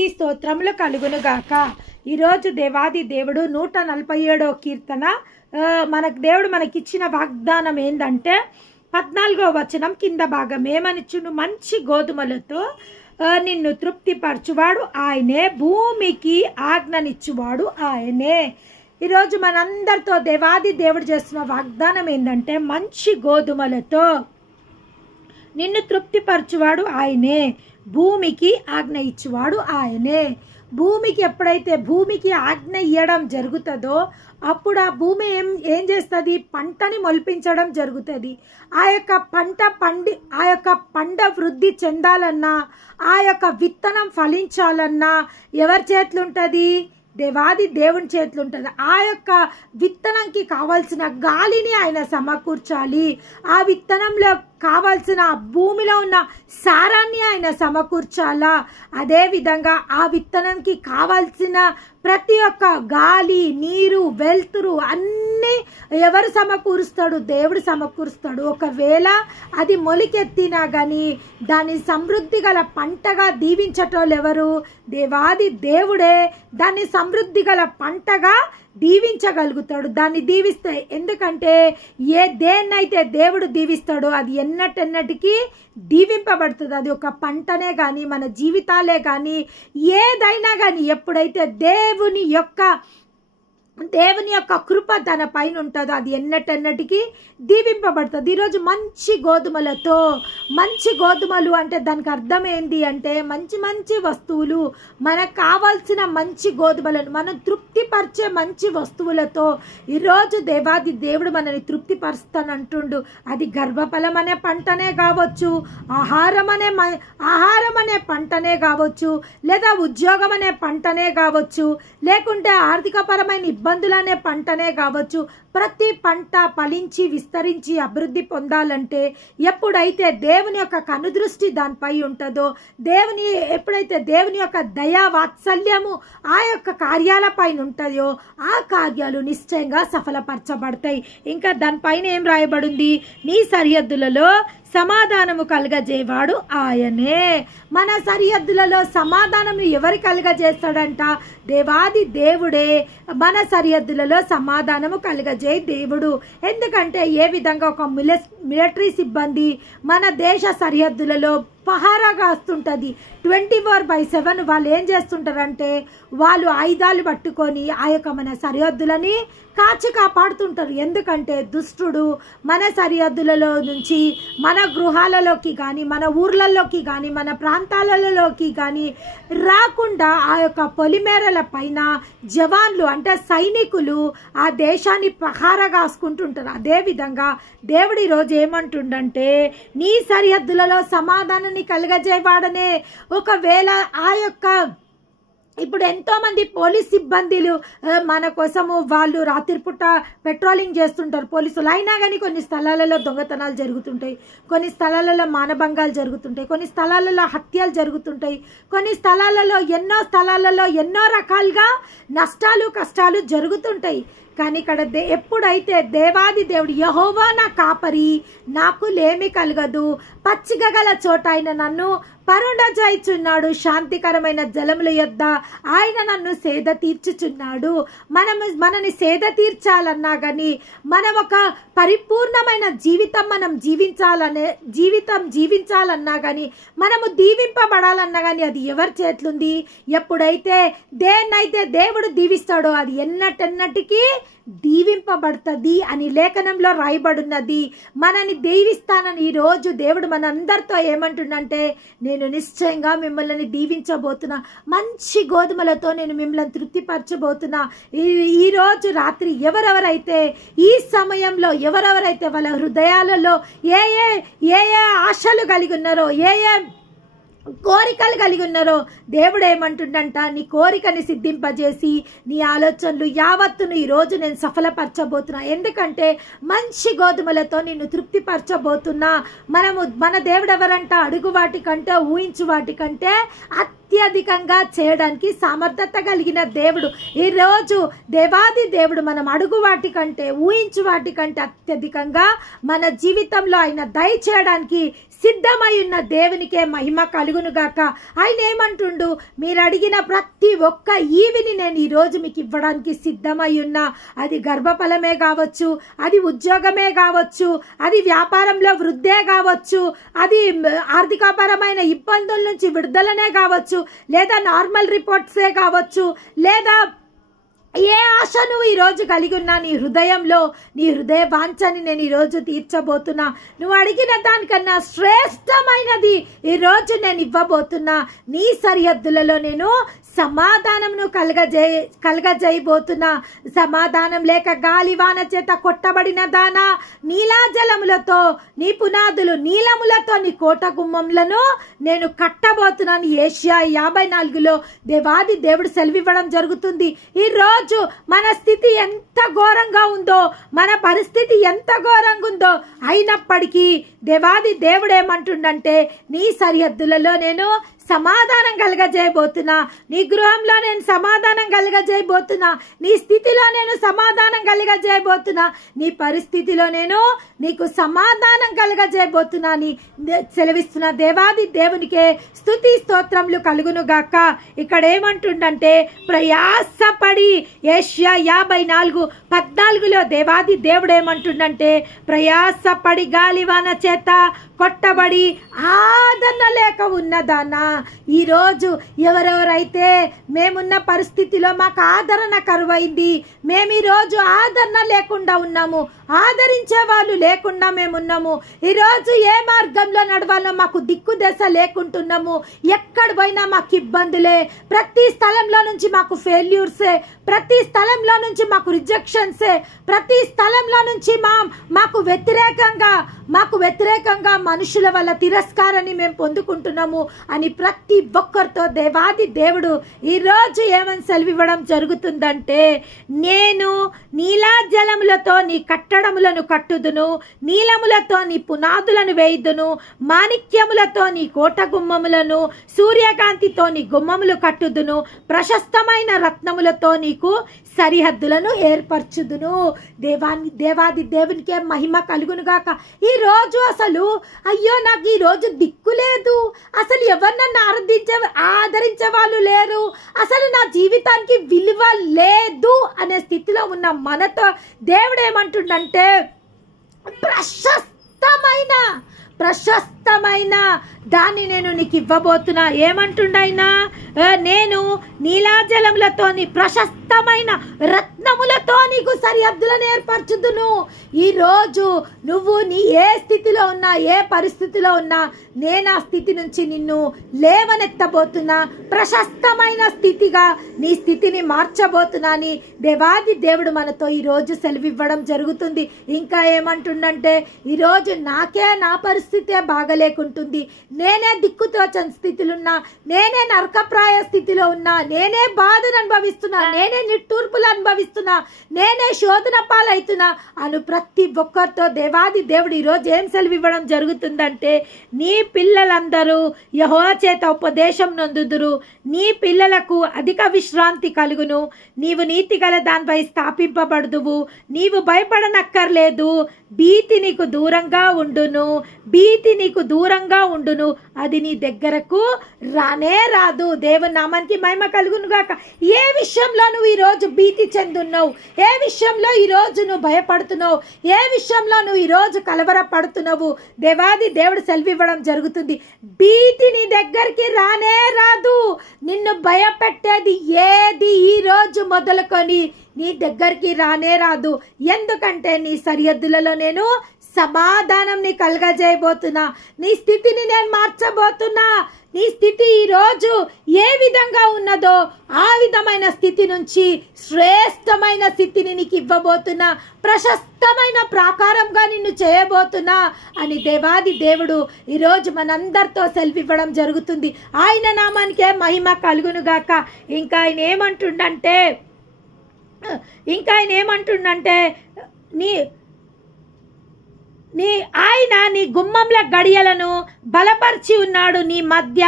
స్తుతి స్తోత్రములు కలుగునుగాక. ఈరోజు దేవాది దేవుడు 147వ కీర్తన మనకు దేవుడు మనకిచ్చిన వాగ్దానం ఏంటంటే 14వ వచనం కింద భాగం ఏమనిచ్చును, మంచి గోధుమలతో నిన్ను తృప్తిపరచువాడు ఆయనే, భూమికి ఆజ్ఞనిచ్చువాడు ఆయనే. ఈరోజు మనందరితో దేవాది దేవుడు చేస్తున్న వాగ్దానం ఏంటంటే మంచి గోధుమలతో నిన్ను తృప్తిపరచువాడు ఆయనే, భూమికి ఆజ్ఞ ఇచ్చువాడు ఆయనే. భూమికి ఎప్పుడైతే భూమికి ఆజ్ఞ ఇవ్వడం జరుగుతుందో అప్పుడు ఆ భూమి ఏం చేస్తుంది, పంటని మొలిపించడం జరుగుతుంది. ఆ యొక్క పంట వృద్ధి చెందాలన్నా, ఆ యొక్క విత్తనం ఫలించాలన్నా ఎవరి చేతులు ఉంటుంది, దేవాది దేవుని చేతులు ఉంటుంది. ఆ యొక్క విత్తనంకి కావాల్సిన గాలిని ఆయన సమకూర్చాలి. ఆ విత్తనంలో కావాల్సిన భూమిలో ఉన్న సారాన్ని ఆయన సమకూర్చాలా. అదేవిధంగా ఆ విత్తనంకి కావాల్సిన ప్రతి ఒక్క గాలి, నీరు, వెలుతురు అన్నీ ఎవరు సమకూరుస్తాడు, దేవుడు సమకూరుస్తాడు. ఒకవేళ అది మొలికెత్తినా కానీ దాన్ని సమృద్ధి గల పంటగా దీవించటోళ్ళు ఎవరు, దేవాది దేవుడే దాన్ని సమృద్ధి గల పంటగా దీవించగలుగుతాడు. దాన్ని దీవిస్తే, ఎందుకంటే దేన్నైతే దేవుడు దీవిస్తాడో అది ఎన్నటెన్నటికీ దీవింపబడుతుంది. అది ఒక పంటనే కానీ మన జీవితాలే కానీ ఏదైనా కానీ ఎప్పుడైతే దేవుని యొక్క కృప తన పైన ఉంటుందో అది ఎన్నటెన్నటికీ దీవింపబడుతుంది. ఈరోజు మంచి గోధుమలు అంటే దానికి అర్థం ఏంటి అంటే మంచి వస్తువులు, మనకు కావాల్సిన మంచి గోధుమలను మనం తృప్తిపరిచే మంచి వస్తువులతో ఈరోజు దేవాది దేవుడు మనల్ని తృప్తిపరుస్తానంటుండు. అది గర్భఫలం అనే పంటనే కావచ్చు, ఆహారం అనే పంటనే కావచ్చు, లేదా ఉద్యోగం అనే పంటనే కావచ్చు, లేకుంటే ఆర్థికపరమైన ఇబ్బందులనే పంటనే కావచ్చు. ప్రతి పంట ఫలించి విస్తరించి అభివృద్ధి పొందాలంటే ఎప్పుడైతే దేవుని యొక్క కనుదృష్టి దానిపై ఉంటుందో, ఎప్పుడైతే దేవుని యొక్క దయా వాత్సల్యము ఆ యొక్క కార్యాలపైన ఉంటుందో ఆ కార్యాలు నిశ్చయంగా సఫలపరచబడతాయి. ఇంకా దానిపైన ఏం రాయబడింది, నీ సరిహద్దులలో సమాధానము కలగజేవాడు ఆయనే. మన సరిహద్దులలో సమాధానం ఎవరు కలగజేస్తాడంట, దేవాది దేవుడే మన సరిహద్దులలో సమాధానము కలగజే దేవుడు. ఎందుకంటే ఏ విధంగా ఒక మిలిటరీ సిబ్బంది మన దేశ సరిహద్దులలో పహారా కాస్తుంటుంది 24/7. వాళ్ళు ఏం చేస్తుంటారంటే వాళ్ళు ఆయుధాలు పట్టుకొని ఆ యొక్క మన సరిహద్దులని కాపాడుతుంటారు. ఎందుకంటే దుష్టుడు మన సరిహద్దులలో నుంచి మన గృహాలలోకి కానీ, మన ఊర్లలోకి కానీ, మన ప్రాంతాలలోకి కానీ రాకుండా ఆ యొక్క పొలిమేరల పైన జవాన్లు అంటే సైనికులు ఆ దేశాన్ని పహారా కాసుకుంటుంటారు. అదేవిధంగా దేవుడు ఈరోజు ఏమంటుండంటే నీ సరిహద్దులలో సమాధానాన్ని కలగజేవాడనే. ఒకవేళ ఆ యొక్క ఇప్పుడు ఎంతోమంది పోలీస్ సిబ్బందిలు మన కోసము వాళ్ళు రాత్రిపూట పెట్రోలింగ్ చేస్తుంటారు పోలీసులు. అయినా కానీ కొన్ని స్థలాలలో దొంగతనాలు జరుగుతుంటాయి, కొన్ని స్థలాలలో మానభంగాలు జరుగుతుంటాయి, కొన్ని స్థలాలలో హత్యలు జరుగుతుంటాయి, కొన్ని స్థలాలలో ఎన్నో రకాలుగా నష్టాలు కష్టాలు జరుగుతుంటాయి. కానీ ఇక్కడ ఎప్పుడైతే దేవాది దేవుడు యెహోవా నా కాపరి, నాకు లేమి కలగదు, పచ్చిక గల చోట ఆయన నన్ను పరుండజేయుచున్నాడు, శాంతికరమైన జలముల యొద్ద ఆయన నన్ను సేద తీర్చుచున్నాడు. మనని సేద తీర్చాలన్నా కానీ మనం ఒక పరిపూర్ణమైన జీవితం జీవించాలన్నా కానీ మనము దీవింపబడాలన్నా కానీ అది ఎవరి చేతులుంది. ఎప్పుడైతే దేన్నైతే దేవుడు దీవిస్తాడో అది ఎన్నటెన్నటికీ దీవింపబడుతుంది అని లేఖనంలో రాయబడినది. మనని దీవిస్తానని ఈరోజు దేవుడు మనందరితో ఏమంటుండంటే నేను నిశ్చయంగా మిమ్మల్ని దీవించబోతున్నా, మంచి గోధుమలతో నేను మిమ్మల్ని తృప్తిపరచబోతున్నా. ఈరోజు రాత్రి ఎవరెవరైతే ఈ సమయంలో ఎవరెవరైతే వాళ్ళ హృదయాలలో ఏ ఆశలు కలిగి ఉన్నారో, ఏ కోరికలు కలిగి ఉన్నారో దేవుడు ఏమంటుండంట, నీ కోరికని సిద్ధింపజేసి నీ ఆలోచనలు యావత్తును ఈరోజు నేను సఫలపరచబోతున్నా. ఎందుకంటే మంచి గోధుమలతో నిన్ను తృప్తిపరచబోతున్నా. మన దేవుడు ఎవరంట, అడుగు వాటికంటే ఊహించు వాటికంటే అత్యధికంగా చేయడానికి సమర్థత కలిగిన దేవుడు. ఈరోజు దేవాది దేవుడు మనం అడుగు వాటి కంటే, ఊహించు వాటి కంటే అత్యధికంగా మన జీవితంలో ఆయన దయ చేయడానికి సిద్ధమై ఉన్న దేవునికే మహిమ కలుగును గాక. ఆయన ఏమంటుండు, మీరు అడిగిన ప్రతి ఒక్క ఈవిని నేను ఈరోజు మీకు ఇవ్వడానికి సిద్ధమై ఉన్నా. అది గర్భఫలమే కావచ్చు, అది ఉద్యోగమే కావచ్చు, అది వ్యాపారంలో వృద్ధే కావచ్చు, అది ఆర్థికపరమైన ఇబ్బందుల నుంచి విడుదలనే కావచ్చు, లేదా నార్మల్ రిపోర్ట్సే కావచ్చు, లేదా ఏ ఆశ నువ్వు ఈరోజు కలిగి ఉన్నా నీ హృదయంలో, నీ హృదయ వాంఛని నేను ఈరోజు తీర్చబోతున్నా. నువ్వు అడిగిన దానికన్నా శ్రేష్టమైనది ఈరోజు నేను ఇవ్వబోతున్నా. నీ సరిహద్దులలో నేను సమాధానంను కలగజేయబోతున్నా. సమాధానం లేక గాలివాన చేత కొట్టబడిన దానా, నీలాజలములతో నీ పునాదులు, నీలములతో నీ కోట గుమ్మములను నేను కట్టబోతున్నాను. ఏషియా 54లో దేవాది దేవుడు సెలవివ్వడం జరుగుతుంది. ఈరోజు మన స్థితి ఎంత ఘోరంగా ఉందో, మన పరిస్థితి ఎంత ఘోరంగా ఉందో, అయినప్పటికీ దేవాది దేవుడు ఏమంటుండంటే, నీ సరిహద్దులలో నేను సమాధానం కలగజేయబోతున్నా. నీ గృహంలో నేను సమాధానం కలగజేయబోతున్నా. నీ స్థితిలో నేను సమాధానం కలగజేయబోతున్నా. నీ పరిస్థితిలో నేను నీకు సమాధానం కలగజేయబోతున్నా అని సెలవిస్తున్న దేవాది దేవునికే స్తుతి స్తోత్రములు కలుగును గాక. ఇక్కడ ఏమంటుండంటే, ప్రయాసపడి, ఏషియా 54:14లో దేవాది దేవుడు ఏమంటుండంటే, ప్రయాసపడి గాలివాన చేత కొట్టబడి ఆదరణ లేక ఉన్నదానా. ఈరోజు ఎవరెవరైతే మేమున్న పరిస్థితిలో మాకు ఆదరణ కరువైంది, మేము ఈరోజు ఆదరణ లేకుండా ఉన్నాము, ఆదరించే వాళ్ళు లేకుండా మేమున్నాము, ఈరోజు ఏ మార్గంలో నడవాలో మాకు దిక్కు దశ లేకుంటున్నాము, ఎక్కడ పోయినా మాకు ఇబ్బందులే, ప్రతి స్థలంలో నుంచి మాకు ఫెయిల్యూర్సే, ప్రతి స్థలంలో నుంచి మాకు రిజెక్షన్సే, ప్రతి స్థలంలో నుంచి మాకు వ్యతిరేకంగా మనుషుల వల్ల తిరస్కారాన్ని మేము పొందుకుంటున్నాము అని ప్రతి ఒక్కరితో దేవాది దేవుడు ఈరోజు ఏమని సెలవివ్వడం జరుగుతుందంటే, నేను నీలాజలములతో నీ కట్టడములను కట్టుదును, నీలములతో నీ పునాదులను వేయుదును, మాణిక్యములతో నీ కోట గుమ్మములను, సూర్యకాంతితో నీ గుమ్మములు కట్టుదును, ప్రశస్తమైన రత్నములతో నీకు సరిహద్దులను ఏర్పరచుదును. దేవాది దేవునికే మహిమ కలుగును గాక. ఈ రోజు అసలు అయ్యో నాకు ఈ రోజు దిక్కు లేదు, అసలు ఎవరు నన్ను ఆదరించే వాళ్ళు లేరు, అసలు నా జీవితానికి విలువ లేదు అనే స్థితిలో ఉన్న మనతో దేవుడు ఏమంటుండంటే, ప్రశస్తమైన దాన్ని నేను నీకు ఇవ్వబోతున్నా. ఏమంటుండైనా, నేను నీలాజలములతో నీ ప్రశస్తమైన రత్నములతో నీకు సరిహద్దులను ఏర్పరచుదును. ఈరోజు నువ్వు నీ ఏ స్థితిలో ఉన్నా, ఏ పరిస్థితిలో ఉన్నా, నేను ఆ స్థితి నుంచి నిన్ను లేవనెత్తబోతున్నా, ప్రశస్తమైన స్థితిగా నీ స్థితిని మార్చబోతున్నా అని దేవాది దేవుడు మనతో ఈరోజు సెలవివ్వడం జరుగుతుంది. ఇంకా ఏమంటుండంటే, ఈరోజు నాకే నా పరిస్థితే బాగలేకుంటుంది, నేనే దిక్కుతోచని స్థితిలో ఉన్నా, నేనే నరకప్రాయ స్థితిలో ఉన్నా, నేనే బాధను అనుభవిస్తున్నా, నేనే నిట్టూర్పులు అనుభవిస్తున్నా, నేనే శోధన పాలవుతున్నా అను ప్రతి ఒక్కరితో దేవాది దేవుడు ఈరోజు ఏం సెలవివ్వడం జరుగుతుందంటే, నీ పిల్లలందరూ యెహోవా చేత ఉపదేశం నొందుదురు, నీ పిల్లలకు అధిక విశ్రాంతి కలుగును, నీవు నీతి గల దానిపై స్థాపింపబడుదువు, నీవు భయపడనక్కర్లేదు, భీతి నీకు దూరంగా ఉండును, అది నీ దగ్గరకు రానే రాదు. దేవుని నామానికి మహిమ కలుగును గాక. ఏ విషయంలో నువ్వు ఈరోజు భీతి చెందున్నావు, ఏ విషయంలో ఈరోజు నువ్వు భయపడుతున్నావు, ఏ విషయంలో నువ్వు ఈరోజు కలవరపడుతున్నావు, దేవాది దేవుడు సెలవివ్వడం జరుగుతుంది. భీతి నీ దగ్గరికి రానే రాదు. నిన్ను భయపెట్టేది ఏది ఈరోజు మొదలుకొని నీ దగ్గరికి రానే రాదు. ఎందుకంటే నీ సరిహద్దులలో నేను సమాధానం కలగజేయబోతున్నా, నీ స్థితిని నేను మార్చబోతున్నా. నీ స్థితి ఈరోజు ఏ విధంగా ఉన్నదో ఆ విధమైన స్థితి నుంచి శ్రేష్టమైన స్థితిని నీకు ఇవ్వబోతున్నా, ప్రశస్తమైన ప్రాకారంగా నిన్ను చేయబోతున్నా అని దేవాది దేవుడు ఈరోజు మనందరితో సెలవివ్వడం జరుగుతుంది. ఆయన నామానికే మహిమ కలుగును గాక. ఇంకా ఆయన ఏమంటుండంటే ఆయన నీ గుమ్మంల గడియలను బలపరిచి ఉన్నాడు, నీ మధ్య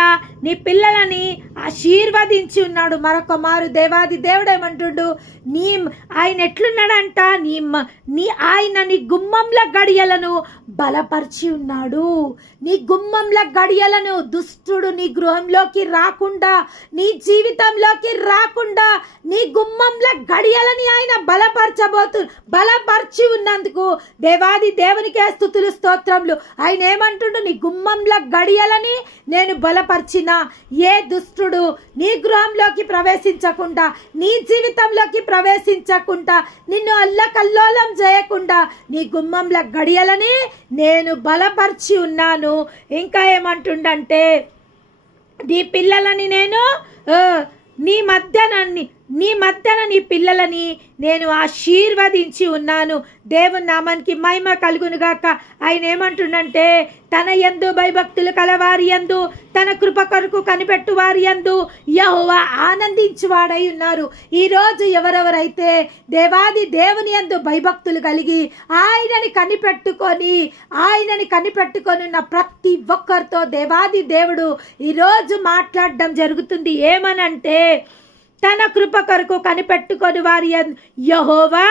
నీ పిల్లలని ఆశీర్వదించి ఉన్నాడు. మరొక మారు దేవాది దేవుడు ఏమంటుండు, ఆయన ఎట్లున్నాడంట, ఆయన నీ గుమ్మంల గడియలను బలపరిచి ఉన్నాడు. నీ గుమ్మంల గడియలను దుష్టుడు నీ గృహంలోకి రాకుండా, నీ జీవితంలోకి రాకుండా నీ గుమ్మంల గడియలని ఆయన బలపరిచి ఉన్నందుకు దేవాది దేవునికే స్తుతులు స్తోత్రములు. ఆయన ఏమంటుండు, నీ గుమ్మంల గడియలని నేను బలపరిచిన, ఏ దుష్టుడు నీ గృహంలోకి ప్రవేశించకుండా, నీ జీవితంలోకి ప్రవేశించకుండా, నిన్ను అల్లకల్లోలం చేయకుండా నీ గుమ్మంల గడియలని నేను బలపరిచి ఉన్నాను. ఇంకా ఏమంటుండంటే, నీ పిల్లలని నేను నీ మధ్యన నీ పిల్లలని నేను ఆశీర్వదించి ఉన్నాను. దేవుని నామానికి మహిమ కలుగును గాక. ఆయన ఏమంటుండంటే, తన యందు భయభక్తులు కలవారి యందు, తన కృప కొరకు కనిపెట్టు వారి యందు యెహోవా ఆనందించువాడై ఉన్నారు. ఈరోజు ఎవరెవరైతే దేవాది దేవుని యందు భయభక్తులు కలిగి ఆయనని కనిపెట్టుకొని ఉన్న ప్రతి ఒక్కరితో దేవాది దేవుడు ఈరోజు మాట్లాడడం జరుగుతుంది. ఏమనంటే, తన కృప కొరకు కనిపెట్టుకొని వారి యెహోవా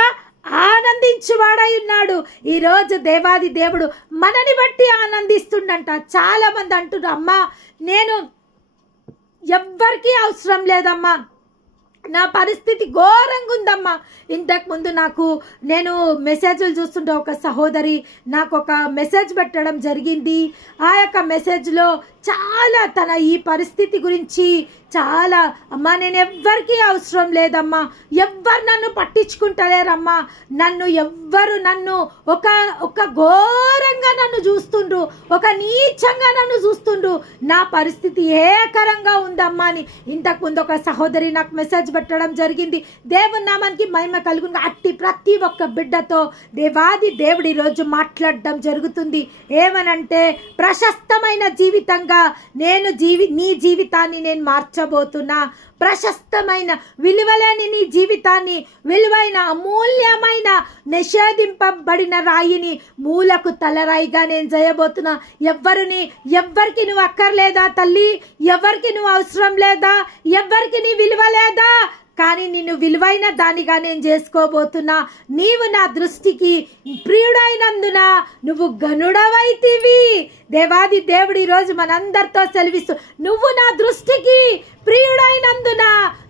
ఆనందించువాడై ఉన్నాడు. ఈరోజు దేవాది దేవుడు మనని బట్టి ఆనందిస్తుండంట. చాలా మంది అంటున్నారు, అమ్మా నేను ఎవ్వరికీ అవసరం లేదమ్మా, నా పరిస్థితి ఘోరంగా ఉందమ్మా. ఇంతకుముందు నేను మెసేజ్లు చూస్తుంటే ఒక సహోదరి నాకు ఒక మెసేజ్ పెట్టడం జరిగింది. ఆ యొక్క మెసేజ్లో చాలా తన ఈ పరిస్థితి గురించి చాలా, అమ్మా నేను ఎవ్వరికీ అవసరం లేదమ్మా, ఎవ్వరు నన్ను పట్టించుకుంటలేరమ్మా, నన్ను ఒక ఘోరంగా నన్ను చూస్తుండ్రు, ఒక నీచంగా నన్ను చూస్తుండ్రు, నా పరిస్థితి ఏకరంగా ఉందమ్మా అని ఇంతకుముందు ఒక సహోదరి నాకు మెసేజ్ పెట్టడం జరిగింది. దేవుని నామానికి మహిమ కలుగును. అట్టి ప్రతి ఒక్క బిడ్డతో దేవాది దేవుడు ఈరోజు మాట్లాడడం జరుగుతుంది. ఏమనంటే, ప్రశస్తమైన జీవితంగా నీ జీవితాన్ని నేను మార్చబోతున్నా. ప్రశస్తమైన విలువలేని నీ జీవితాన్ని, విలువైన అమూల్యమైన నిషేధింపబడిన రాయిని మూలకు తలరాయిగా నేను చేయబోతున్నా. ఎవ్వరికి నువ్వు అక్కర్లేదా తల్లి? ఎవరికి నువ్వు అవసరం లేదా? ఎవ్వరికి నీ విలువ లేదా? కానీ నిన్ను విలువైన దానిగా నేను చేసుకోబోతున్నా. నీవు నా దృష్టికి ప్రియుడైనందున నువ్వు గనుడవైతివి. దేవాది దేవుడు ఈరోజు మనందరితో సెలవిస్తూ, నువ్వు నా దృష్టికి ప్రియుడైనందున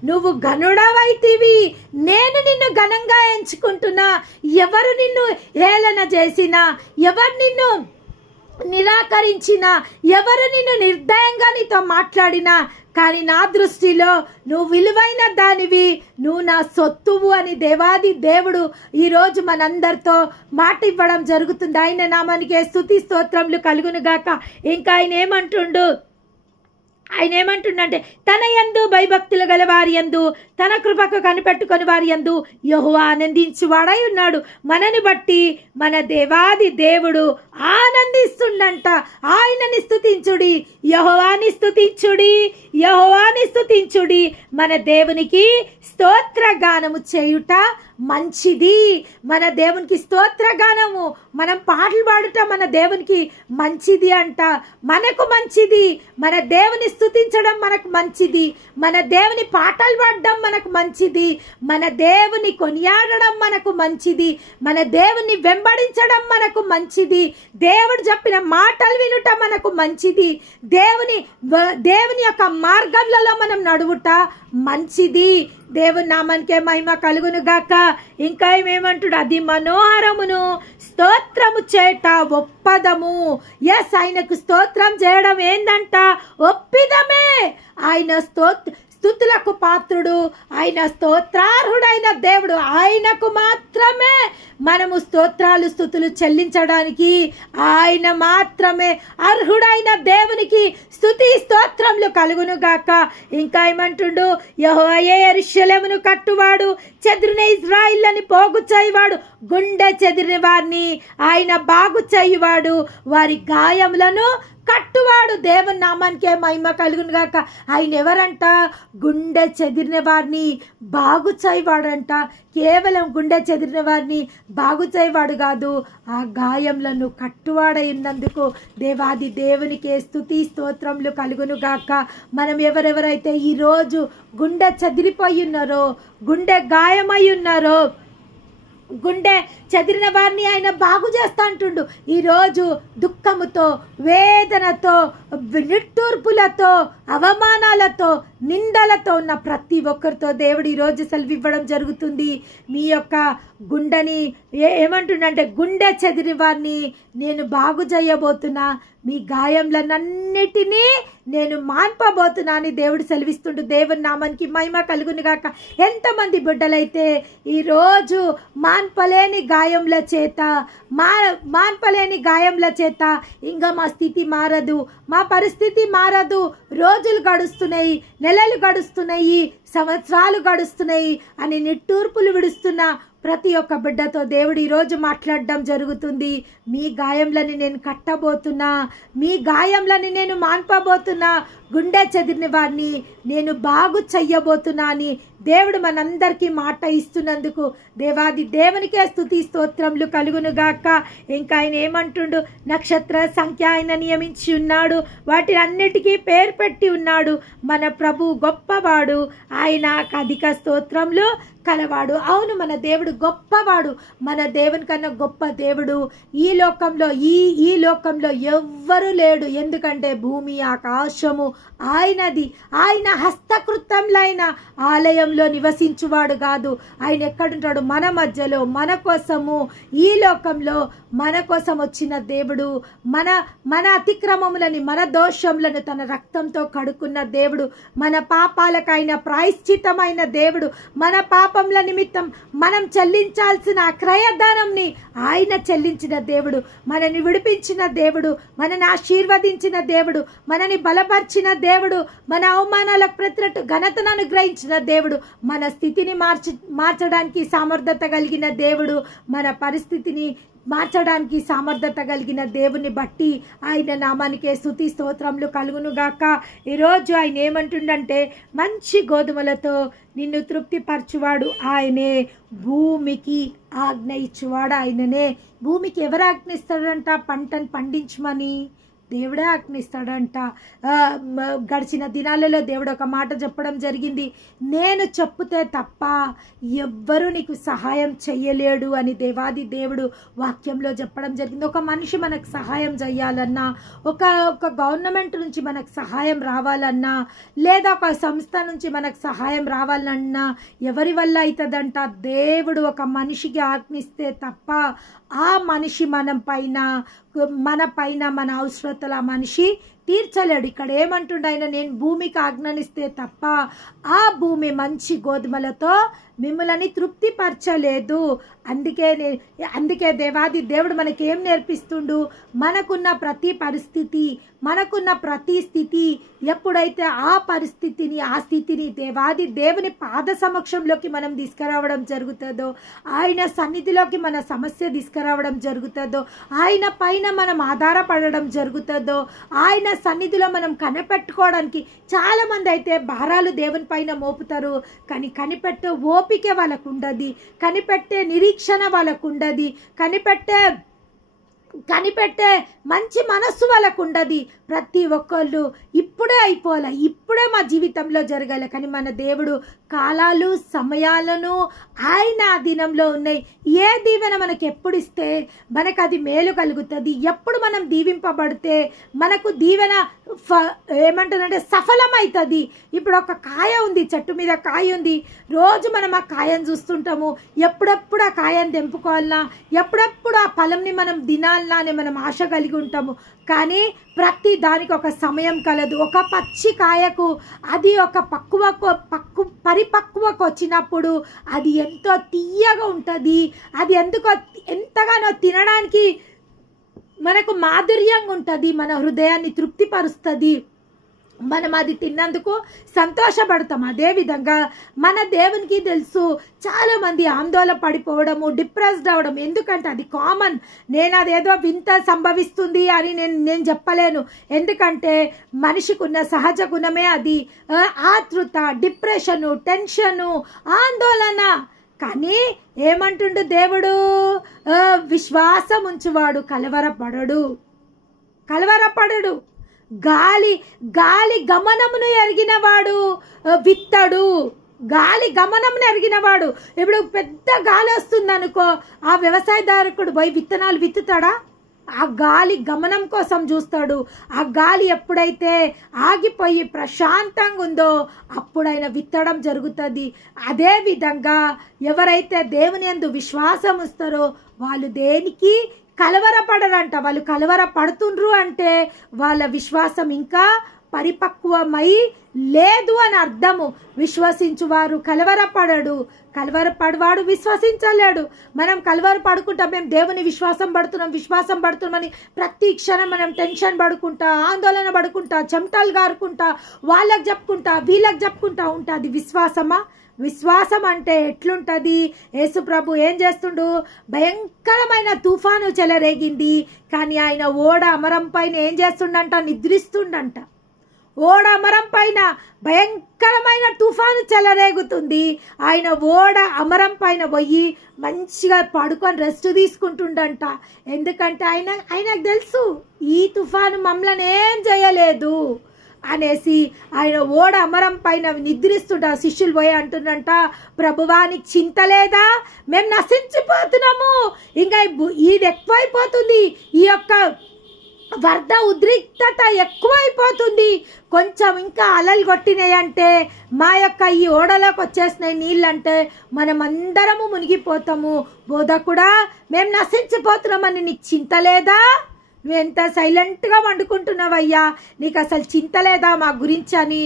నువ్వు గనుడవైతివి. నేను నిన్ను ఘనంగా ఎంచుకుంటున్నా. ఎవరు నిన్ను హేళన చేసినా, ఎవరు నిన్ను నిరాకరించినా, ఎవరు నిన్ను నిర్దయంగా నీతో మాట్లాడినా, కానీ నా దృష్టిలో నువ్వు విలువైన దానివి, నువ్వు నా సొత్తువు అని దేవాది దేవుడు ఈరోజు మనందరితో మాట ఇవ్వడం జరుగుతుంది. ఆయన నామానికి స్తుతి స్తోత్రములు కలుగును గాక. ఇంకా ఆయన ఏమంటుండంటే, తన యందు భయభక్తులు గల వారి యందు, తన కృపకు కనిపెట్టుకొని వారి యందు యెహోవా ఆనందించువాడై ఉన్నాడు. మనని బట్టి మన దేవాది దేవుడు ఆనందిస్తుండంట. ఆయనని స్తుతించుడి, యెహోవాని స్తుతించుడి, యెహోవాని స్తుతించుడి. మన దేవునికి స్తోత్రగానము చేయుట మంచిది. మన దేవునికి స్తోత్రగానము, మనం పాటలు పాడుట మన దేవునికి మంచిది అంట. మనకు మంచిది, మన దేవుని స్తుతించడం మనకు మంచిది, మన దేవుని పాటలు పాడడం మనకు మంచిది, మన దేవుని కొనియాడడం మనకు మంచిది, మన దేవుని వెంబడించడం మనకు మంచిది, దేవుడు చెప్పిన మాటలు వినుట మనకు మంచిది, దేవుని యొక్క మార్గంలో మనం నడువుట మంచిది. దేవుని నామానికే మహిమ కలుగును గాక. ఇంకా ఏమేమంటుడు, అది మనోహరమును స్తోత్రము చేట ఒప్పదము. ఎస్, ఆయనకు స్తోత్రం చేయడం ఏందంట? ఒప్పిదమే. ఆయన స్తుతులకు పాత్రుడు, ఆయన స్తోత్రార్హుడైన దేవుడు. ఆయనకు మాత్రమే మనము స్తుతులు చెల్లించడానికి ఆయన మాత్రమే అర్హుడైన దేవునికి స్తుతి స్తోత్రములు కలుగును గాక. ఇంకా ఏమంటుండు, యెహోవాయే యెరూషలేమును కట్టువాడు, చెదిరిన ఇశ్రాయేలుని పోగు చేయువాడు, గుండె చెదిరిన వారిని ఆయన బాగు చేయువాడు, వారి గాయములను కట్టువాడు. దేవుని నామానికే మహిమ కలుగును గాక. ఆయన ఎవరంట? గుండె చెదిరిన వారిని బాగు చేయవాడంట. కేవలం గుండె చెదిరిన వారిని బాగు చేయవాడు కాదు, ఆ గాయములను కట్టువాడై ఉన్నందుకు దేవాది దేవునికే స్తుతి స్తోత్రములు కలుగును గాక. మనం ఎవరెవరైతే ఈరోజు గుండె చెదిరిపోయి ఉన్నారో, గుండె గాయమై ఉన్నారో, గుండె చెదిరిన వారిని ఆయన బాగు చేస్తా అంటుండు. ఈరోజు దుఃఖముతో, వేదనతో, నిట్టూర్పులతో, అవమానాలతో, నిందలతో ఉన్న ప్రతి ఒక్కరితో దేవుడు ఈరోజు సెలవివ్వడం జరుగుతుంది. మీ యొక్క గుండెని ఏమంటుండంటే, గుండె చెదిరిన వారిని నేను బాగు చేయబోతున్నా, మీ గాయంలన్నిటినీ నేను మాన్పబోతున్నా అని దేవుడు సెలవిస్తుండు. దేవుని నామానికి మహిమ కలుగును గాక. ఎంతమంది బిడ్డలైతే ఈరోజు మాన్పలేని గాయంల చేత ఇంకా మా స్థితి మారదు, మా పరిస్థితి మారదు, రోజులు గడుస్తున్నాయి, నెలలు గడుస్తున్నాయి, సంవత్సరాలు గడుస్తున్నాయి అని నిట్టూర్పులు విడుస్తున్న ప్రతి ఒక్క బిడ్డతో దేవుడు ఈరోజు మాట్లాడడం జరుగుతుంది. మీ గాయంలని నేను కట్టబోతున్నా, మీ గాయంలని నేను మాన్పబోతున్నా, గుండె చెదిరిన వారిని నేను బాగు చెయ్యబోతున్నా అని దేవుడు మనందరికీ మాట ఇస్తున్నందుకు దేవాది దేవునికే స్తుతి స్తోత్రములు కలుగును గాక. ఇంకా ఆయన ఏమంటుండు? నక్షత్ర సంఖ్య ఆయన నియమించి ఉన్నాడు, వాటి అన్నిటికీ పేరు పెట్టి ఉన్నాడు. మన ప్రభు గొప్పవాడు, ఆయన అధిక స్తోత్రములు కలవాడు. అవును, మన దేవుడు గొప్పవాడు. మన దేవుని కన్నా గొప్ప దేవుడు ఈ లోకంలో ఎవ్వరు లేడు. ఎందుకంటే భూమి ఆకాశము ఆయనది. ఆయన హస్తకృతంలైన ఆలయంలో నివసించువాడు కాదు. ఆయన ఎక్కడుంటాడు? మన మధ్యలో, మన కోసము, ఈ లోకంలో మన కోసం వచ్చిన దేవుడు. మన అతిక్రమములని, మన దోషములను తన రక్తంతో కడుక్కున్న దేవుడు. మన పాపాలకైన ప్రాయశ్చితమైన దేవుడు. మన పాపముల నిమిత్తం మనం చెల్లించాల్సిన క్రయధనంని ఆయన చెల్లించిన దేవుడు. మనని విడిపించిన దేవుడు, మనని ఆశీర్వదించిన దేవుడు, మనని బలపరిచిన దేవుడు, మన అవమానాలకు ప్రతినట్టు ఘనతను అనుగ్రహించిన దేవుడు, మన స్థితిని మార్చడానికి సామర్థ్యత కలిగిన దేవుడు, మన పరిస్థితిని మార్చడానికి సామర్థ్యత కలిగిన దేవుని బట్టి ఆయన నామానికే స్తుతి స్తోత్రములు కలుగును గాక. ఈరోజు ఆయన ఏమంటుండంటే, మంచి గోధుమలతో నిన్ను తృప్తిపరచువాడు ఆయనే, భూమికి ఆజ్ఞ ఇచ్చువాడు ఆయననే. భూమికి ఎవరు ఆజ్ఞ ఇస్తాడంట? పంటను పండించమని దేవుడే ఆజ్ఞిస్తాడంట. గడిచిన దినాలలో దేవుడు ఒక మాట చెప్పడం జరిగింది, నేను చెప్తే తప్ప ఎవ్వరూ నీకు సహాయం చెయ్యలేడు అని దేవాది దేవుడు వాక్యంలో చెప్పడం జరిగింది. ఒక మనిషి మనకు సహాయం చేయాలన్నా, ఒక గవర్నమెంట్ నుంచి మనకు సహాయం రావాలన్నా, లేదా ఒక సంస్థ నుంచి మనకు సహాయం రావాలన్నా ఎవరి వల్ల అవుతుందంట? దేవుడు ఒక మనిషికి ఆజ్ఞిస్తే తప్ప ఆ మనిషి మన పైన మన అవసరతల మనిషి తీర్చలేడు. ఇక్కడ ఏమంటుండ ఆయన, నేను భూమికి ఆజ్ఞానిస్తే తప్ప ఆ భూమి మంచి గోధుమలతో మిమ్మల్ని తృప్తిపరచలేదు. అందుకే దేవాది దేవుడు మనకేం నేర్పిస్తుండు? మనకున్న ప్రతి పరిస్థితి, మనకున్న ప్రతి స్థితి ఎప్పుడైతే ఆ పరిస్థితిని, ఆ స్థితిని దేవాది దేవుని పాద సమక్షంలోకి మనం తీసుకురావడం జరుగుతుందో, ఆయన సన్నిధిలోకి మన సమస్య తీసుకురావడం జరుగుతుందో, ఆయన పైన మనం ఆధారపడడం జరుగుతుందో, ఆయన సన్నిధిలో మనం కనిపెట్టుకోవడానికి చాలా మంది అయితే భారాలు దేవుని పైన మోపుతారు, కానీ కనిపెట్టే ఓపిక వాళ్ళకు ఉండదు, కనిపెట్టే నిరీక్షణ వాళ్ళకు ఉండదు, కనిపెట్టే మంచి మనస్సు వాళ్ళకు ఉండదు. ప్రతి ఒక్కళ్ళు ఇప్పుడే అయిపోవాలి, ఇప్పుడే మా జీవితంలో జరగాలి. కానీ మన దేవుడు కాలాలు, సమయాలను ఆయన అధీనంలో ఉన్నాయి. ఏ దీవెన మనకు ఎప్పుడు ఇస్తే మనకు అది మేలు కలుగుతుంది, ఎప్పుడు మనం దీవింపబడితే మనకు దీవెన ఏమంటుందంటే సఫలమవుతుంది. ఇప్పుడు ఒక కాయ ఉంది, చెట్టు మీద కాయ ఉంది, రోజు మనం ఆ కాయను చూస్తుంటాము. ఎప్పుడెప్పుడు ఆ కాయను తెంపుకోవాలన్నా, ఎప్పుడెప్పుడు ఆ ఫలంని మనం తినాలన్నా అని మనం ఆశ కలిగి ఉంటాము. కానీ ప్రతి దానికి ఒక సమయం కలదు. ఒక పచ్చి కాయకు అది ఒక పరిపక్వకు వచ్చినప్పుడు అది ఎంతో తీయగా ఉంటుంది. అది ఎంతగానో తినడానికి మనకు మాధుర్యంగా ఉంటుంది, మన హృదయాన్ని తృప్తిపరుస్తుంది. మనం అది తిన్నందుకు సంతోషపడతాం. అదేవిధంగా మన దేవునికి తెలుసు చాలామంది ఆందోళన పడిపోవడము, డిప్రెస్డ్ అవ్వడం. ఎందుకంటే అది కామన్. నేను అదేదో వింత సంభవిస్తుంది అని నేను చెప్పలేను. ఎందుకంటే మనిషికి ఉన్న సహజ గుణమే అది. ఆతృత, డిప్రెషను, టెన్షను, ఆందోళన. కానీ ఏమంటుండు దేవుడు? విశ్వాసం ఉంచువాడు కలవరపడడు. గాలి గమనమును ఎరిగినవాడు విత్తడు. గాలి గమనమును ఎరిగినవాడు. ఇప్పుడు పెద్ద గాలి వస్తుంది అనుకో, ఆ వ్యవసాయదారుకుడు పోయి విత్తనాలు విత్తుతాడా? ఆ గాలి గమనం కోసం చూస్తాడు. ఆ గాలి ఎప్పుడైతే ఆగిపోయి ప్రశాంతంగా ఉందో అప్పుడు ఆయన విత్తడం జరుగుతుంది. అదే విధంగా ఎవరైతే దేవుని యందు విశ్వాసం ఉంచుతారో వాళ్ళు దేనికి కలవరపడరంట. వాళ్ళు కలవరపడుతుండ్రు అంటే వాళ్ళ విశ్వాసం ఇంకా పరిపక్వమై లేదు అని అర్థము. విశ్వసించువారు కలవరపడవాడు విశ్వసించలేడు. మనం కలవరపడుకుంటాం, మేము దేవుని విశ్వాసం పడుతున్నామని ప్రతి క్షణం మనం టెన్షన్ పడుకుంటా, ఆందోళన పడుకుంటా, చెమటలు గారుకుంటా, వాళ్ళకి చెప్పుకుంటా, వీళ్ళకి చెప్పుకుంటా ఉంటా. అది విశ్వాసమా? విశ్వాసం అంటే ఎట్లుంటది? యేసు ప్రభు ఏం చేస్తుండు? భయంకరమైన తుఫాను చెలరేగింది, కానీ ఆయన ఓడ అమరం పైన ఏం చేస్తుండంట? నిద్రిస్తుండంట. ఓడ అమరం పైన భయంకరమైన తుఫాను చెలరేగుతుంది, ఆయన ఓడ అమరం పైన పోయి మంచిగా పడుకొని రెస్ట్ తీసుకుంటుండంట. ఎందుకంటే ఆయనకు తెలుసు ఈ తుఫాను మమ్మల్ని ఏం చేయలేదు అనేసి ఆయన ఓడ అమరం పైన నిద్రిస్తుంట. శిష్యులు పోయి అంటుండంట, ప్రభువానికి చింత లేదా? మేము నశించిపోతున్నాము, ఇంకా ఇది ఎక్కువైపోతుంది, ఈ యొక్క వరద ఉద్రిక్తత ఎక్కువైపోతుంది, కొంచెం ఇంకా అలలు కొట్టినాయంటే మా యొక్క ఈ ఓడలోకి వచ్చేసినాయి నీళ్ళంటే మనం అందరము మునిగిపోతాము. బోధకుడా, మేము నశించిపోతున్నామని నీకు చింత లేదా? నువ్వు ఎంత సైలెంట్గా వండుకుంటున్నావయ్యా, నీకు అసలు చింత లేదా మా గురించి అని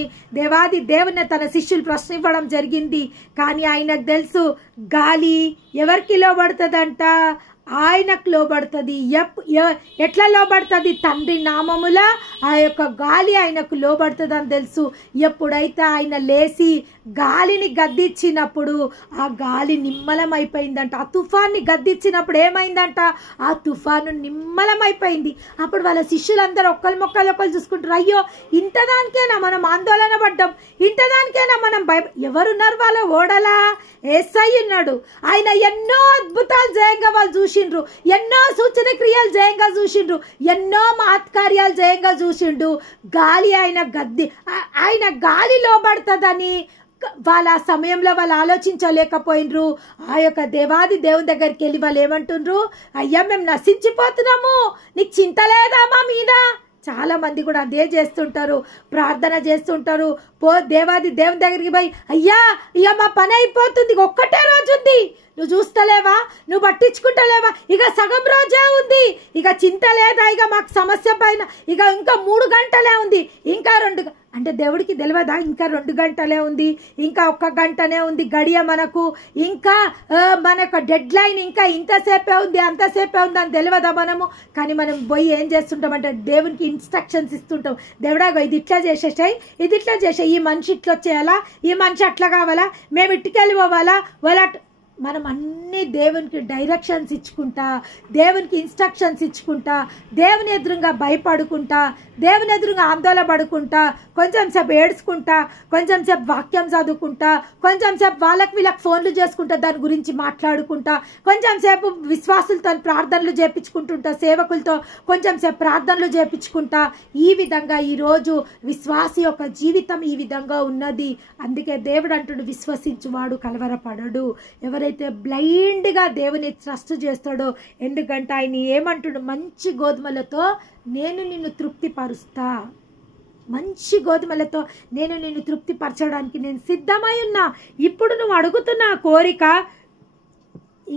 దేవుని తన శిష్యులు ప్రశ్న ఇవ్వడం జరిగింది. కానీ ఆయనకు తెలుసు గాలి ఎవరికి లోబడుతుందంట? ఆయనకు లోబడుతుంది. ఎట్లా లోబడుతుంది? తండ్రి నామముల ఆ యొక్క గాలి ఆయనకు లోబడుతుంది అని తెలుసు. ఎప్పుడైతే ఆయన లేచి గాలిని గద్దించినప్పుడు ఆ గాలి నిమ్మలమైపోయిందంట. ఆ తుఫాన్ని గద్దించినప్పుడు ఏమైందంట? ఆ తుఫాను నిమ్మలమైపోయింది. అప్పుడు వాళ్ళ శిష్యులందరూ ఒకళ్ళు చూసుకుంటారు, అయ్యో ఇంతదానికైనా మనం ఆందోళన పడ్డాం, ఇంతదానికైనా మనం ఎవరున్నారు వాళ్ళ ఓడలా? యేసై ఉన్నాడు. ఆయన ఎన్నో అద్భుతాలు జయంగా వాళ్ళు చూసిండ్రు, ఎన్నో సూచన క్రియలు జయంగా చూసిండ్రు, ఎన్నో మహత్కార్యాలు జయంగా చూసిండు. గాలి ఆయన గాలి లోబడుతుందని వాళ్ళ ఆ సమయంలో వాళ్ళు ఆలోచించలేకపోయినరు. ఆ యొక్క దేవాది దేవుని దగ్గరికి వెళ్ళి వాళ్ళు ఏమంటుండ్రు? అయ్యా మేము నశించిపోతున్నాము, నీకు చింత లేదా మా మీద? చాలా మంది కూడా అదే చేస్తుంటారు, ప్రార్థన చేస్తుంటారు. దేవాది దేవుని దగ్గరికి పోయి, అయ్యా ఇక మా పని అయిపోతుంది, ఒక్కటే రోజు ఉంది, నువ్వు చూస్తలేవా, నువ్వు పట్టించుకుంటలేవా, ఇక సగం రోజే ఉంది, ఇక చింత లేదా, ఇక మాకు సమస్య పైన ఇక ఇంకా 3 గంటలే ఉంది, ఇంకా 2 అంటే దేవుడికి తెలియదా ఇంకా 2 గంటలే ఉంది, ఇంకా 1 గంటనే ఉంది గడియ మనకు, ఇంకా మనకు డెడ్ లైన్ ఇంకా ఇంతసేపే ఉంది, అంతసేపే ఉంది అని తెలియదా మనము? కానీ మనం పోయి ఏం చేస్తుంటామంటే దేవునికి ఇన్స్ట్రక్షన్స్ ఇస్తుంటాం. దేవుడా ఇది ఇట్లా చేసేసాయి, ఇది ఇట్లా చేసాయి, ఈ మనిషి ఇట్లా వచ్చేయాలా, ఈ మనిషి అట్లా కావాలా, మేము ఇట్టుకెళ్ళి పోవాలా, మనం అన్ని దేవునికి డైరెక్షన్స్ ఇచ్చుకుంటా, దేవునికి ఇన్స్ట్రక్షన్స్ ఇచ్చుకుంటా, దేవుని ఎదురుగా భయపడుకుంటా, దేవుని ఎదురుగా ఆందోళన పడుకుంటా, కొంచెం సేపు ఏడ్చుకుంటా, కొంచెం సేపు వాక్యం చదువుకుంటా, కొంచెం సేపు వీళ్ళకి ఫోన్లు చేసుకుంటా, దాని గురించి మాట్లాడుకుంటా, కొంచెం సేపు విశ్వాసులతో ప్రార్థనలు చేపించుకుంటుంటా, సేవకులతో కొంచెం సేపు ప్రార్థనలు చేపించుకుంటా. ఈ విధంగా ఈరోజు విశ్వాసి యొక్క జీవితం ఈ విధంగా ఉన్నది. అందుకే దేవుడు అంటుడు, విశ్వసించువాడు కలవరపడడు. ఎవరైతే బ్లైండ్గా దేవుని ట్రస్ట్ చేస్తాడో, ఎందుకంటే ఆయన ఏమంటుడు, మంచి గోధుమలతో నేను నిన్ను తృప్తిపరుస్తా, మంచి గోధుమలతో నేను నిన్ను తృప్తిపరచడానికి నేను సిద్ధమై ఉన్నా. ఇప్పుడు నువ్వు అడుగుతున్న కోరిక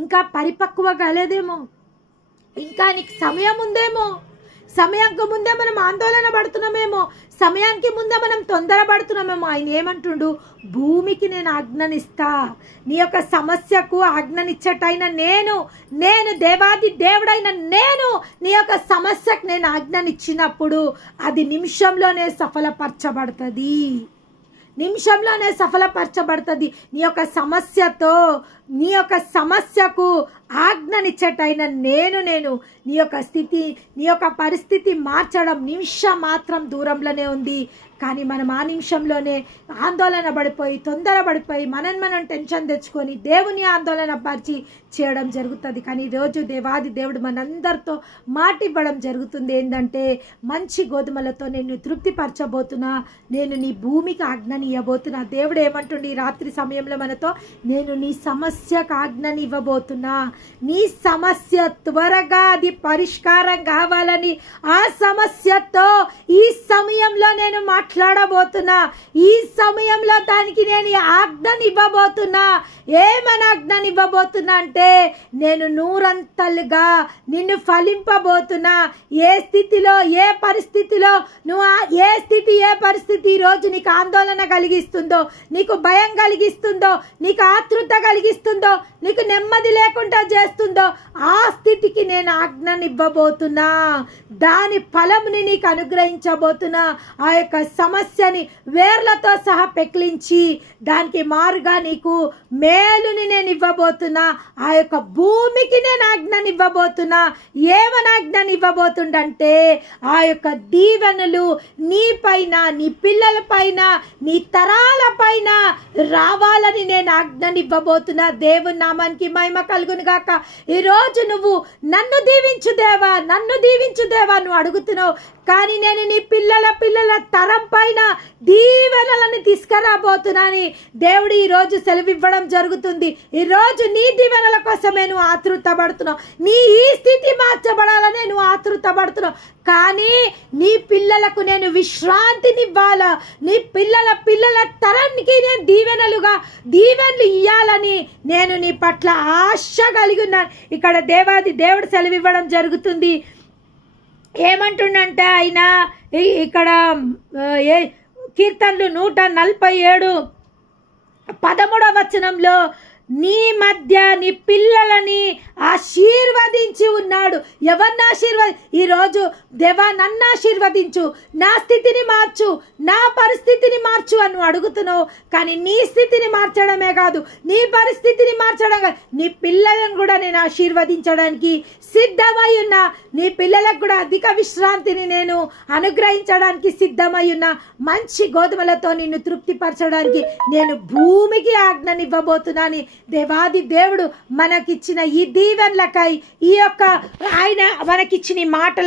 ఇంకా పరిపక్వ కాలేదేమో, ఇంకా నీకు సమయం ఉందేమో, సమయానికి ముందే మనం ఆందోళన పడుతున్నామేమో, సమయానికి ముందే మనం తొందరపడుతున్నామేమో. ఆయన ఏమంటుండు, భూమికి నేను ఆజ్ఞనిస్తా, నీ యొక్క సమస్యకు ఆజ్ఞనిచ్చటైన నేను దేవాది దేవుడైన నేను నీ యొక్క సమస్యకు నేను ఆజ్ఞనిచ్చినప్పుడు అది నిమిషంలోనే సఫలపరచబడుతుంది, నిమిషంలోనే సఫలపరచబడుతుంది. నీ యొక్క సమస్యతో, నీ యొక్క సమస్యకు ఆజ్ఞనిచ్చటైన నేను నీ యొక్క స్థితి, నీ యొక్క పరిస్థితి మార్చడం నిమిషం మాత్రం దూరంలోనే ఉంది. కానీ మనం ఆ నిమిషంలోనే ఆందోళన పడిపోయి, తొందరపడిపోయి, మనం టెన్షన్ తెచ్చుకొని దేవుని ఆందోళన పరిచి చేయడం జరుగుతుంది. కానీ ఈరోజు దేవాది దేవుడు మనందరితో మాట ఇవ్వడం జరుగుతుంది. ఏంటంటే, మంచి గోధుమలతో నేను తృప్తిపరచబోతున్నా, నేను నీ భూమికి ఆజ్ఞని ఇవ్వబోతున్నా. దేవుడు ఏమంటుండి ఈ రాత్రి సమయంలో మనతో, నేను నీ సమస్యకు ఆజ్ఞని ఇవ్వబోతున్నా, నీ సమస్య త్వరగా అది పరిష్కారం కావాలని ఆ సమస్యతో ఈ సమయంలో నేను మాట్లాడబోతున్నా, ఈ సమయంలో దానికి నేను ఆజ్ఞని ఇవ్వబోతున్నా. ఏమని ఆజ్ఞని ఇవ్వబోతున్నా అంటే, నేను నూరంతలుగా నిన్ను ఫలింపబోతున్నా. ఏ స్థితిలో, ఏ పరిస్థితిలో నువ్వు, ఏ పరిస్థితి ఈరోజు నీకు ఆందోళన కలిగిస్తుందో, నీకు భయం కలిగిస్తుందో, నీకు ఆతృత కలిగిస్తుందో, నీకు నెమ్మది లేకుండా చేస్తుందో, ఆ స్థితికి నేను ఆజ్ఞని ఇవ్వబోతున్నా. దాని ఫలముని నీకు అనుగ్రహించబోతున్నా. ఆ యొక్క సమస్యని వేర్లతో సహా పెకిలించి దానికి మారుగా నీకు మేలుని నేను ఇవ్వబోతున్నా. ఆ యొక్క భూమికి నేను ఆజ్ఞని ఇవ్వబోతున్నా. ఏమని ఆజ్ఞని ఇవ్వబోతుండంటే, ఆ యొక్క దీవెనలు నీ పైన, నీ పిల్లల పైన, నీ తరాల పైన రావాలని నేను ఆజ్ఞని ఇవ్వబోతున్నా. దేవుని నామానికి మహిమ కలుగును గాక. ఈరోజు నువ్వు నన్ను దీవించు దేవా, నన్ను దీవించు దేవా నువ్వు అడుగుతున్నావు. కానీ నేను నీ పిల్లల తరం పైన దీవెనలను తీసుకురాబోతున్నాని దేవుడు ఈరోజు సెలవివ్వడం జరుగుతుంది. ఈరోజు నీ దీవెనల కోసమే నువ్వు ఆతృతపడుతున్నావు. నీ ఈ స్థితి మార్చబడాలని నువ్వు ఆతృతపడుతున్నావు. కానీ నీ పిల్లలకు నేను విశ్రాంతినివ్వాలా, నీ పిల్లల తరానికి నేను దీవెనలు ఇవ్వాలని నేను నీ పట్ల ఆశ కలిగి ఉన్నాను. ఇక్కడ దేవాది దేవుడు సెలవివ్వడం జరుగుతుంది. ఏమంటుండంటే ఆయన ఇక్కడ కీర్తనలు 147:13 వచనంలో, నీ మధ్య నీ పిల్లలని ఆశీర్వదించి ఉన్నాడు. ఎవరిని ఈరోజు దేవా నన్ను ఆశీర్వదించు, నా స్థితిని మార్చు, నా పరిస్థితిని మార్చు అని అడుగుతున్నావు. కానీ నీ స్థితిని మార్చడమే కాదు, నీ పరిస్థితిని మార్చడం కాదు, నీ పిల్లలను కూడా నేను ఆశీర్వదించడానికి సిద్ధమై ఉన్నా. నీ పిల్లలకు కూడా అధిక విశ్రాంతిని నేను అనుగ్రహించడానికి సిద్ధమై ఉన్నా. మంచి గోధుమలతో నిన్ను తృప్తిపరచడానికి నేను భూమికి ఆజ్ఞనివ్వబోతున్నాను. దేవాది దేవుడు మనకిచ్చిన ఈ దీవెనలకై, ఈ యొక్క ఆయన మనకిచ్చిన ఈ మాటల